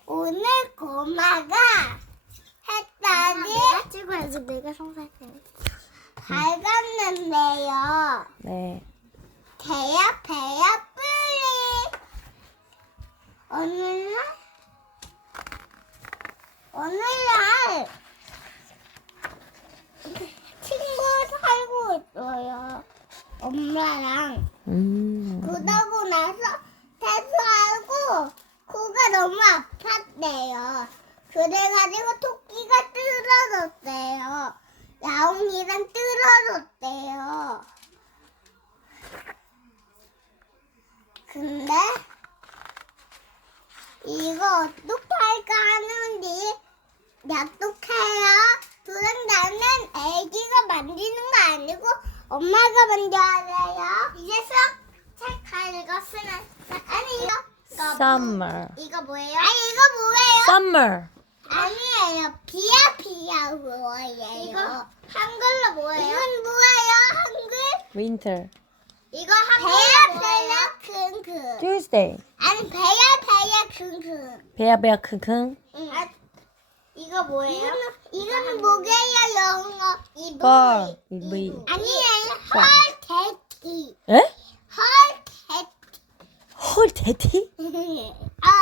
오늘 고마가 했더니 내가 찍어야지. 내가 성사해. 밝았는데요. 네. 배야 뿌리. 오늘날 친구 살고 있어요. 엄마랑. 그러고 나서 퇴소하고 코가 너무 아팠대요. 그래가지고 토끼가 뜯어졌대요. 야옹이랑 뜯어졌대요. 근데 이거 어떻게 할까 하는데 약속해요. 도장단은 애기가 만지는 거 아니고 엄마가 만져야 돼요. 이제 수학 책 다 읽었으면 아니 이거 Summer. 이거 뭐예요? 아니 이거 뭐예요? Summer. 아니에요. 비야 뭐예요? 이거 한글로 뭐예요? 이건 뭐예요? 한글? Winter. 이거 한글로 배야 킁킁. Tuesday. 아니 배야 킁킁. 배야 킁킁. 아, 이거 뭐예요? 이건 뭐게요? 영어 이브. Ball. 이브이. 아니에요. 헐 대티. 에? 헐 헐, 대티? 대티.